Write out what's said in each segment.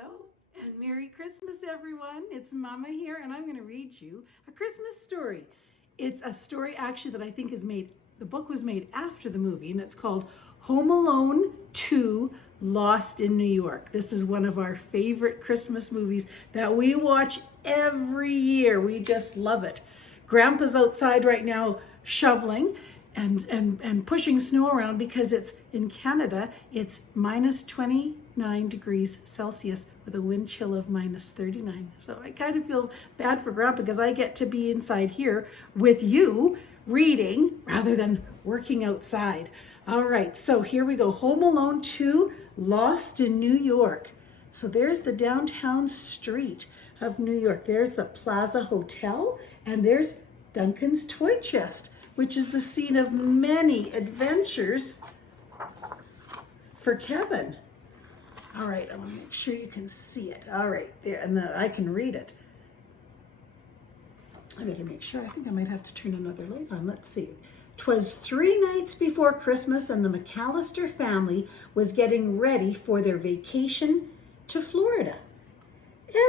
Hello and Merry Christmas, everyone. It's Mama here, and I'm going to read you a Christmas story. It's a story actually that I think is made, the book was made after the movie, and it's called Home Alone 2 Lost in New York. This is one of our favorite Christmas movies that we watch every year. We just love it. Grandpa's outside right now shoveling and pushing snow around because it's in Canada, it's minus 29 degrees Celsius with a wind chill of minus 39. So I kind of feel bad for Grandpa because I get to be inside here with you reading rather than working outside. All right, so here we go. Home Alone 2, Lost in New York. So there's the downtown street of New York. There's the Plaza Hotel, and there's Duncan's Toy Chest, which is the scene of many adventures for Kevin. All right, I want to make sure you can see it. All right, there, and that I can read it. I better make sure. I think I might have to turn another light on. Let's see. 'Twas 3 nights before Christmas, and the McAllister family was getting ready for their vacation to Florida.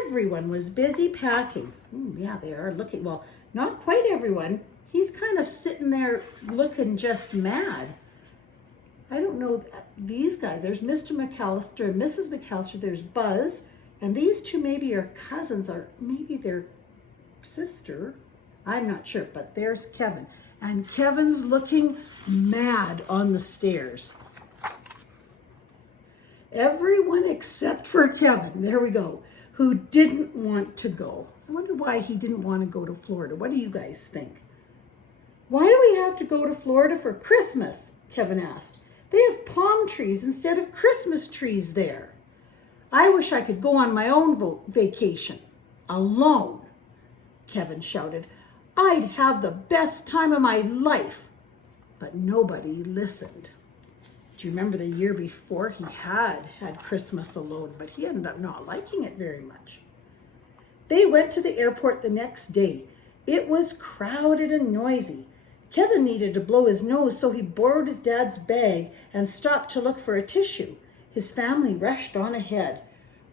Everyone was busy packing. Yeah, they are looking, well, not quite everyone. He's kind of sitting there looking just mad. I don't know these guys. There's Mr. McAllister and Mrs. McAllister. There's Buzz. And these two maybe are cousins or maybe their sister. I'm not sure, but there's Kevin. And Kevin's looking mad on the stairs. Everyone except for Kevin, there we go, who didn't want to go. I wonder why he didn't want to go to Florida. What do you guys think? Why do we have to go to Florida for Christmas? Kevin asked. They have palm trees instead of Christmas trees there. I wish I could go on my own vacation. Alone, Kevin shouted. I'd have the best time of my life. But nobody listened. Do you remember the year before he had Christmas alone, but he ended up not liking it very much. They went to the airport the next day. It was crowded and noisy. Kevin needed to blow his nose, so he borrowed his dad's bag and stopped to look for a tissue. His family rushed on ahead.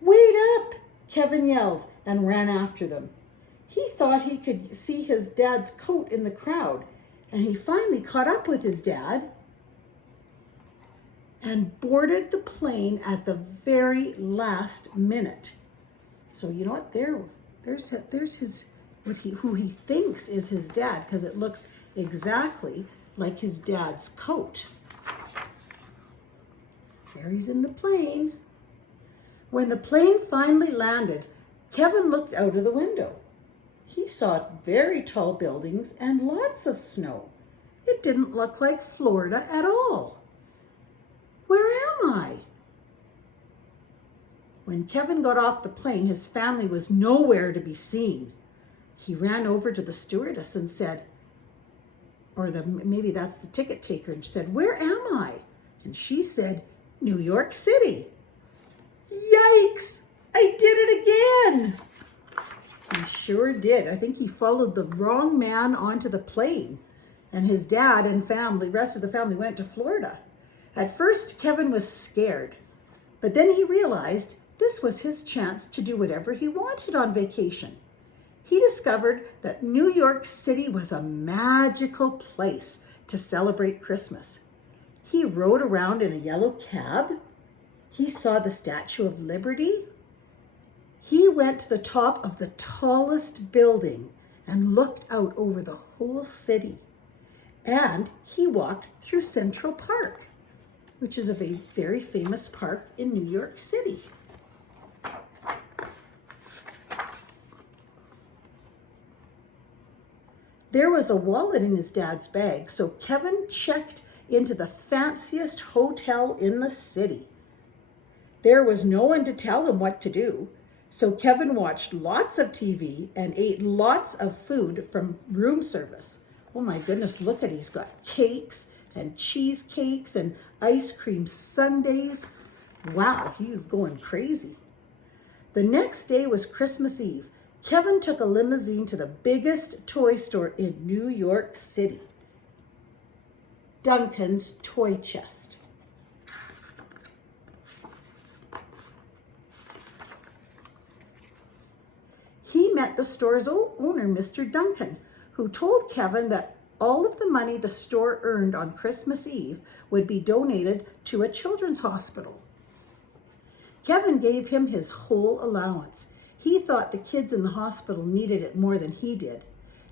Wait up, Kevin yelled and ran after them. He thought he could see his dad's coat in the crowd, and he finally caught up with his dad and boarded the plane at the very last minute. So you know what? There's his who he thinks is his dad, because it looks exactly like his dad's coat. There he's in the plane. When the plane finally landed, Kevin looked out of the window. He saw very tall buildings and lots of snow. It didn't look like Florida at all. Where am I? When Kevin got off the plane, his family was nowhere to be seen. He ran over to the stewardess and said, maybe that's the ticket taker, and she said, where am I? And she said, New York City. Yikes, I did it again. He sure did. I think he followed the wrong man onto the plane, and his dad and rest of the family went to Florida. At first, Kevin was scared, but then he realized this was his chance to do whatever he wanted on vacation. He discovered that New York City was a magical place to celebrate Christmas. He rode around in a yellow cab. He saw the Statue of Liberty. He went to the top of the tallest building and looked out over the whole city. And he walked through Central Park, which is a very famous park in New York City. There was a wallet in his dad's bag, so Kevin checked into the fanciest hotel in the city. There was no one to tell him what to do, so Kevin watched lots of TV and ate lots of food from room service. Oh my goodness, look at, he's got cakes and cheesecakes and ice cream sundaes. Wow, he's going crazy. The next day was Christmas Eve. Kevin took a limousine to the biggest toy store in New York City, Duncan's Toy Chest. met the store's owner, Mr. Duncan, who told Kevin that all of the money the store earned on Christmas Eve would be donated to a children's hospital. Kevin gave him his whole allowance. He thought the kids in the hospital needed it more than he did.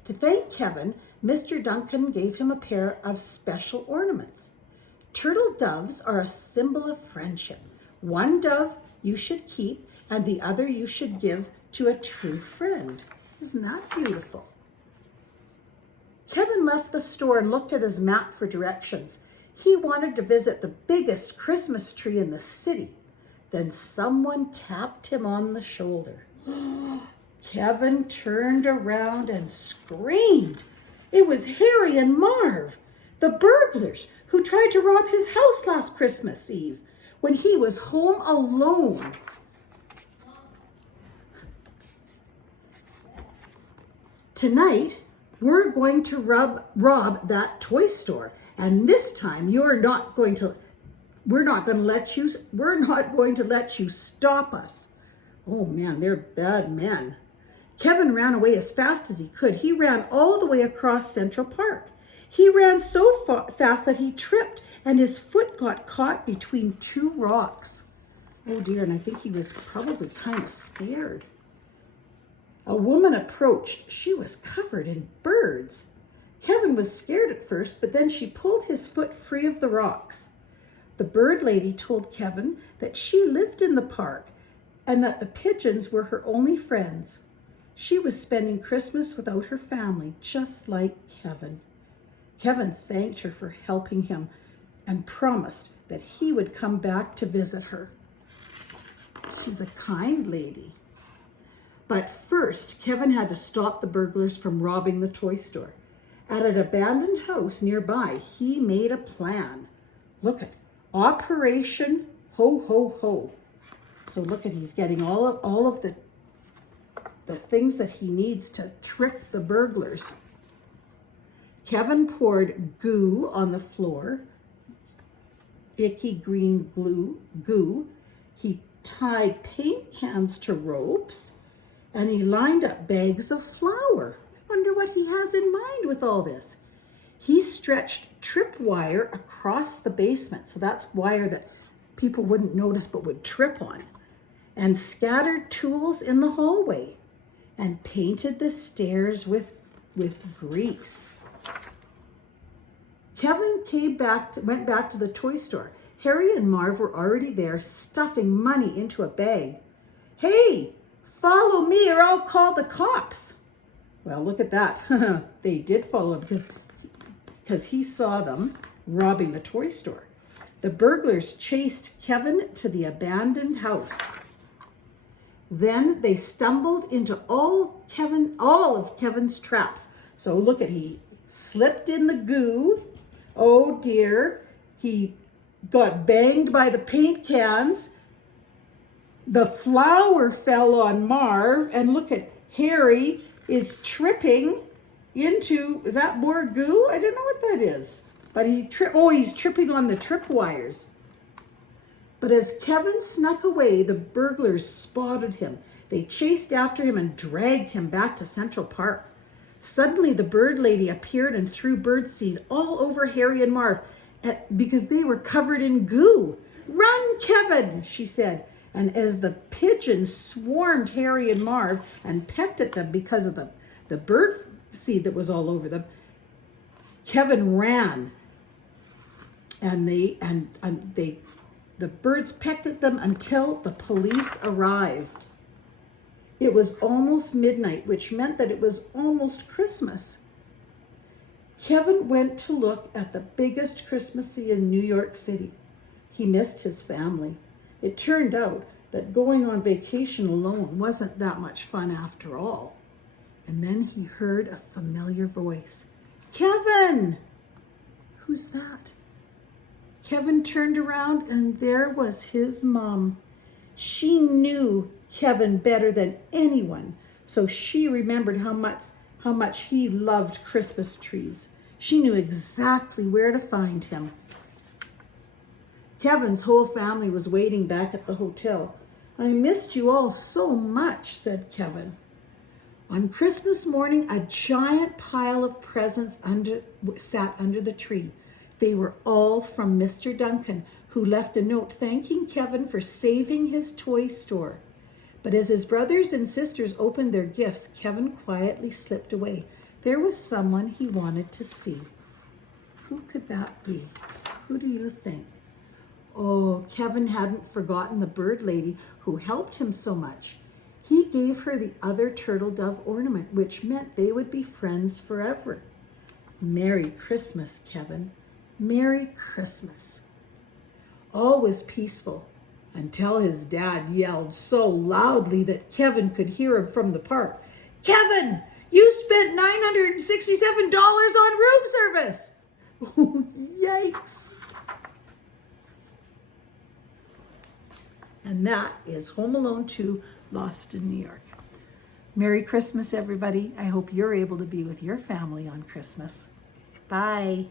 To thank Kevin, Mr. Duncan gave him a pair of special ornaments. Turtle doves are a symbol of friendship. One dove you should keep, and the other you should give to a true friend. Isn't that beautiful? Kevin left the store and looked at his map for directions. He wanted to visit the biggest Christmas tree in the city. Then someone tapped him on the shoulder. Kevin turned around and screamed. It was Harry and Marv, the burglars who tried to rob his house last Christmas Eve when he was home alone. Tonight, we're going to rob that toy store, and this time we're not going to let you stop us. Oh man, they're bad men. Kevin ran away as fast as he could. He ran all the way across Central Park. He ran so fast that he tripped and his foot got caught between two rocks. Oh dear, and I think he was probably kind of scared. A woman approached. She was covered in birds. Kevin was scared at first, but then she pulled his foot free of the rocks. The bird lady told Kevin that she lived in the park and that the pigeons were her only friends. She was spending Christmas without her family, just like Kevin. Kevin thanked her for helping him and promised that he would come back to visit her. She's a kind lady. But first, Kevin had to stop the burglars from robbing the toy store. At an abandoned house nearby, he made a plan. Look at Operation Ho Ho Ho. So look at, he's getting all of the things that he needs to trick the burglars. Kevin poured goo on the floor, icky green goo. He tied paint cans to ropes, and he lined up bags of flour. I wonder what he has in mind with all this. He stretched tripwire across the basement, so that's wire that people wouldn't notice but would trip on, and scattered tools in the hallway, and painted the stairs with grease. Kevin went back to the toy store. Harry and Marv were already there, stuffing money into a bag. Hey, follow me or I'll call the cops. Well, look at that. They did follow because he saw them robbing the toy store. The burglars chased Kevin to the abandoned house. Then they stumbled into all of Kevin's traps. So look at, he slipped in the goo. Oh dear, he got banged by the paint cans. The flour fell on Marv, and look at Harry is tripping into, is that more goo? I don't know what that is. But he's tripping on the tripwires. But as Kevin snuck away, the burglars spotted him. They chased after him and dragged him back to Central Park. Suddenly, the bird lady appeared and threw birdseed all over Harry and Marv because they were covered in goo. Run, Kevin, she said. And as the pigeons swarmed Harry and Marv and pecked at them because of the bird seed that was all over them, Kevin ran. And the birds pecked at them until the police arrived. It was almost midnight, which meant that it was almost Christmas. Kevin went to look at the biggest Christmas tree in New York City. He missed his family. It turned out that going on vacation alone wasn't that much fun after all. And then he heard a familiar voice. Kevin! Who's that? Kevin turned around and there was his mom. She knew Kevin better than anyone, so she remembered how much he loved Christmas trees. She knew exactly where to find him. Kevin's whole family was waiting back at the hotel. I missed you all so much, said Kevin. On Christmas morning, a giant pile of presents sat under the tree. They were all from Mr. Duncan, who left a note thanking Kevin for saving his toy store. But as his brothers and sisters opened their gifts, Kevin quietly slipped away. There was someone he wanted to see. Who could that be? Who do you think? Oh, Kevin hadn't forgotten the bird lady who helped him so much. He gave her the other turtle dove ornament, which meant they would be friends forever. Merry Christmas, Kevin. Merry Christmas. All was peaceful until his dad yelled so loudly that Kevin could hear him from the park. Kevin, you spent $967 on room service. Oh, yikes. And that is Home Alone 2, Lost in New York. Merry Christmas, everybody. I hope you're able to be with your family on Christmas. Bye.